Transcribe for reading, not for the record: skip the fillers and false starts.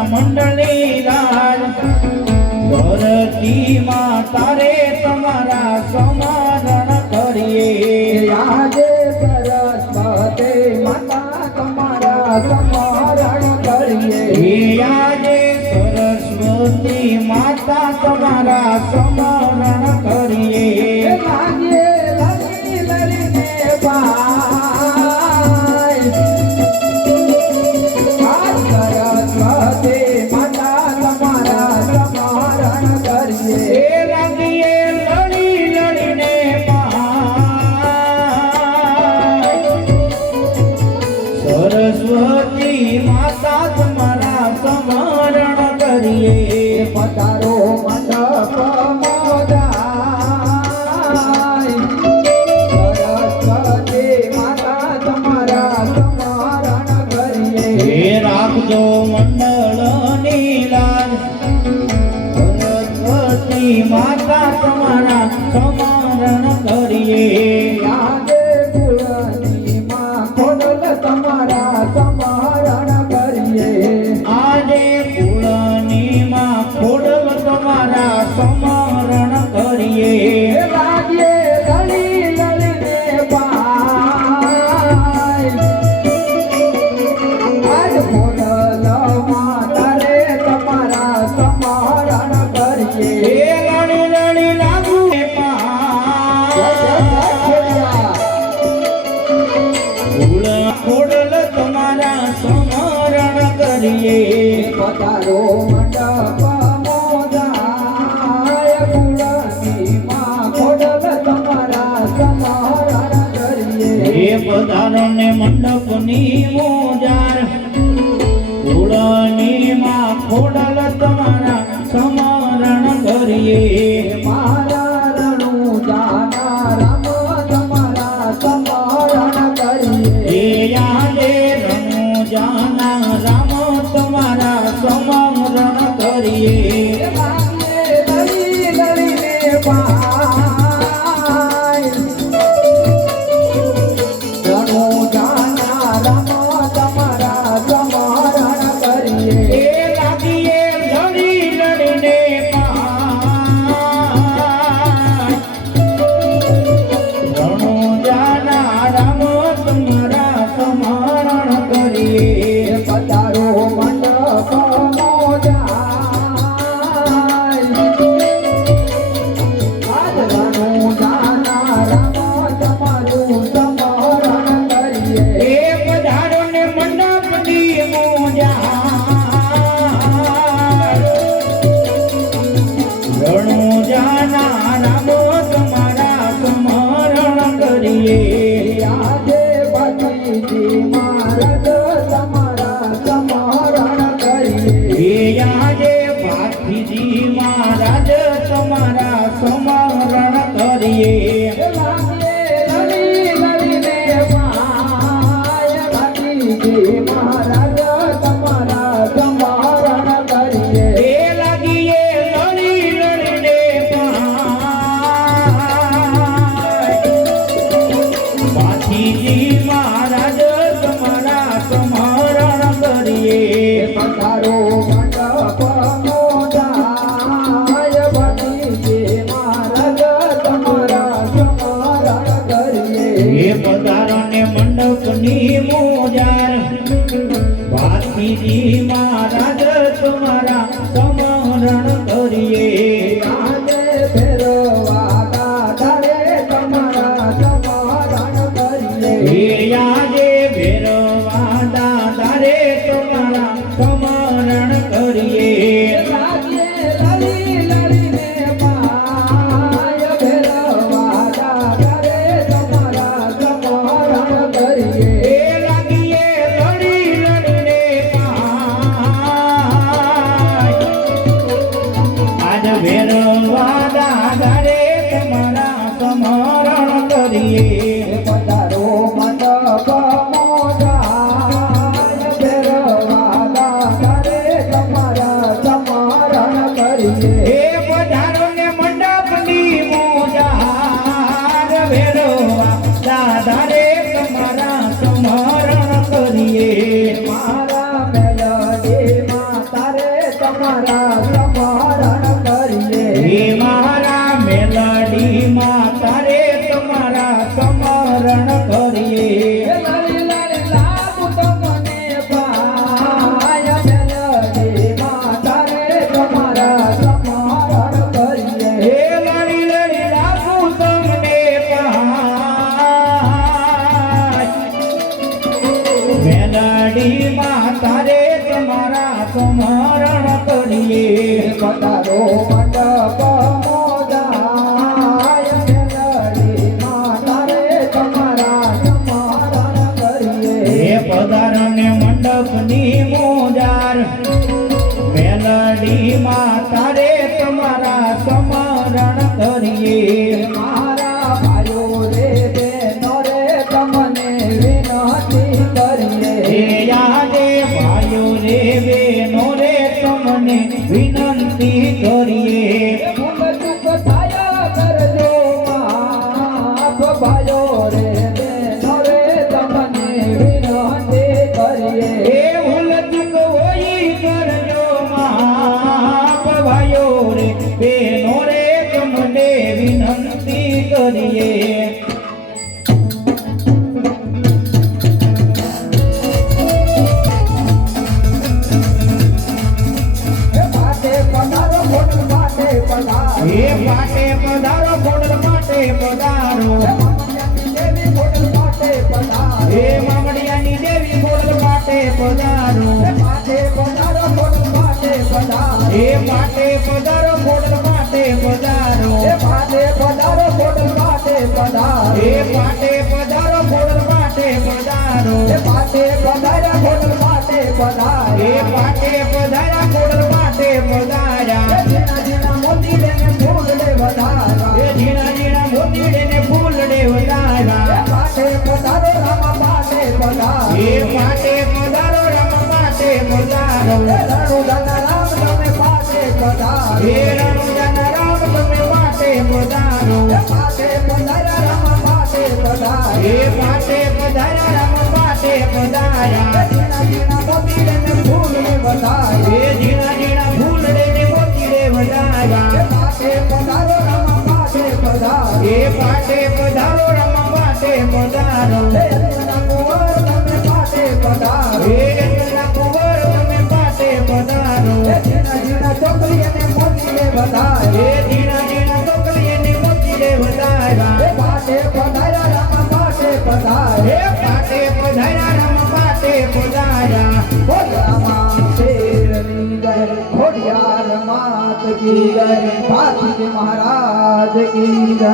તમારા મંડળી રાજ ધરતી માં તારે તમારા સમારણ કરીએ આજે સરસ્વતી માતા તમારા સમારણ કરીએ આજે સરસ્વતી માતા તમારા સમારણ કરીએ લાગે લડી લડીને પાય સરસ્વતી માતા તમારા સમારણ કરીએ લાગીએ લડી લડીને સરસ્વતી માતા તમારા સમારણ કરીએ પધારો મંડપ મોદાય સરસ્વતી માતા તમારા સમારણ કરીએ રાખજો મંડળની લાજ સરસ્વતી માતા તમારા સમારણ કરીએ આજે ગુણની માં ખોડલ તમારા સમારણ કરીએ આજે કુળની માં ખોડલ તમારા સમારણ કરીએ લાગે લડી લડીને પાય આજ ખોડલ માતારે તમારા સમારણ કરીએ લડી લડી લાગુ કુળ ખોડલ તમારા સમારણ કરીએ પધારો મંડપ મોદાય ગુણની માં ખોડલ તમારા સમારણ કરીએ પધારને મંડપની મોજાર કુળની માં ખોડલ તમારા સમારણ કરીએ મારા રણુ જાના રામ તમારા સમારણ કરીએ આજે રમો જાના રામ તમારા સમારણ કરીએ લાગે લડી લડીને પાય રણુ જાના રામ તમારા સમારણ કરીએ લાગીએ લડી લડીને રણો જાના રામ તમારા સમારણ કરીએ પધારો મંડપ મોદાય આજ રણુ જાના રામ તમારું સમારણ કરીએ પધારો ને મંડપની મોજાર રણો જાના રામ તમારા સમારણ કરીએ આજે ભગીજી મહારાજ તમારા સમારણ કરીએ આજે ભાતીજી મહારાજ તમારા સમારણ કરીએ લાગે લડી લડીને પાય ભગીજી મહારાજ તમારા સમારણ કરીએ લાગીએ લડી લડીને ભાતીજી મહારાજ તમારા સમારણ કરીએ પધારો મંડપ મોદાય ભગીજી મહારાજ તમારા સમારણ કરીએ પધારને મંડપની મોજાર ભાતીજી મહારાજ તમારા સમારણ કરીએ આજે ફેરવા દાદારે તમારા સમારણ કરીએ આજે ભેરવા દાદારે તમારા સમારણ કરીએ લાગે લડી લડીને પાય ફેરવા દાદારે તમારા સમારણ કરીએ લાગીએ લડી લડીને આજ ભેરવા દાદારે તમારા સમારણ કરીએ પધારો મંડપ મોદાય ફેરવા દાદારે તમારા સમારણ કરીએ પધારો ને મંડપની મોજાર ભેરવા દાદારે તમારા સમારણ કરીએ મારા મેલડીમાં તારે તમારા સમરણ કરીએ હે મારા મેલડીમાં તારે તમારા સમરણ કરીએ લાલી લાલી લાગુ તમને પાય મેલડીમાં તારે તમારા સમરણ કરીએ હે લડી લડી લાગુ તમને પાય મેલડીમાં તારે તમારા સમરણ કરીએ પધારો મંડપ મોજાય મેલડીમાં તારે તમારા સમરણ કરીએ હે પધારને મંડપની મોજાર મેલડીમાં તારે તમારા સમરણ કરીએ મારા ભાઈઓ રે બહેનો રે તમને વિનંતી કરીએ હે યાદે ભાઈઓ રે બહેનો રે તમને વિનંતી કરીએ ભૂલ ચૂક થયા કરજો માફ ભાઈઓ રે બહેનો રે તમને વિનંતી કરીએ હે ભૂલ ચૂક હોય કરજો માફ ભાઈઓ રે બહેનો રે તમને વિનંતી કરીએ પાટે પધારો ભોટલ પાટે પધારો હે પાટે પધારો બોડલ પાટે પધારો દેવી ભોટલ પાટે પધારો હે મામડિયાની દેવી બોડલ પાટે પધારો પાટે પધારો ભોટલ પાટે પધારો હે પાટે પધારો બોડલ પાટે પધારો પાટે પધારો ભોટલ પાટે પધારો હે પાટે પધારો બોડલ પાટે પધારો પાટે પધારો ભોટલ પાટે પધારો હે પાટે પધારા બોડલ પાટે પધાર્યા જીના જીના મોતી લેને ફૂલ લે વધારા હે ઝીણા ઝીણા મોતીડે ને ફૂલડે વધાર્યા પાટે પધારો રામા પાટે પધારો હે પાટે પધારો રમ પાટે પધારો રણુ દાના રામ તમે પાટે પધારો હે રણુજાના રામ તમે પાટે પધારો પાટે પધારા રામા પાટે પધારો હે પાટે પધારા રમ પાટે પધાર્યા જીના જીના મોતી લેને ફૂલ લે વધારા હે ઝીણા ઝીણા ફૂલડે ને મોતીડે વધાર્યા પાટે પધારો રામા પાટે પધારો હે પાટે પધારો રમ પાટે પધારો રત્ના કુંવર તમે પાટે પધારો હે રત્ના કુંવર તમે પાટે પધારો જીના જીના ચોકલી અને મોતી લે વધારો હે ઝીણા ઝીણા ચોકલી ને મોતીડે વધાર્યા પાટે પધારા રામા પાટે પધારો હે પાટે પધાર્યા રમ પાટે પધાર્યા રામા શેરની જય ખોડિયાર માત કી જય ભારતી મહારાજ કી જય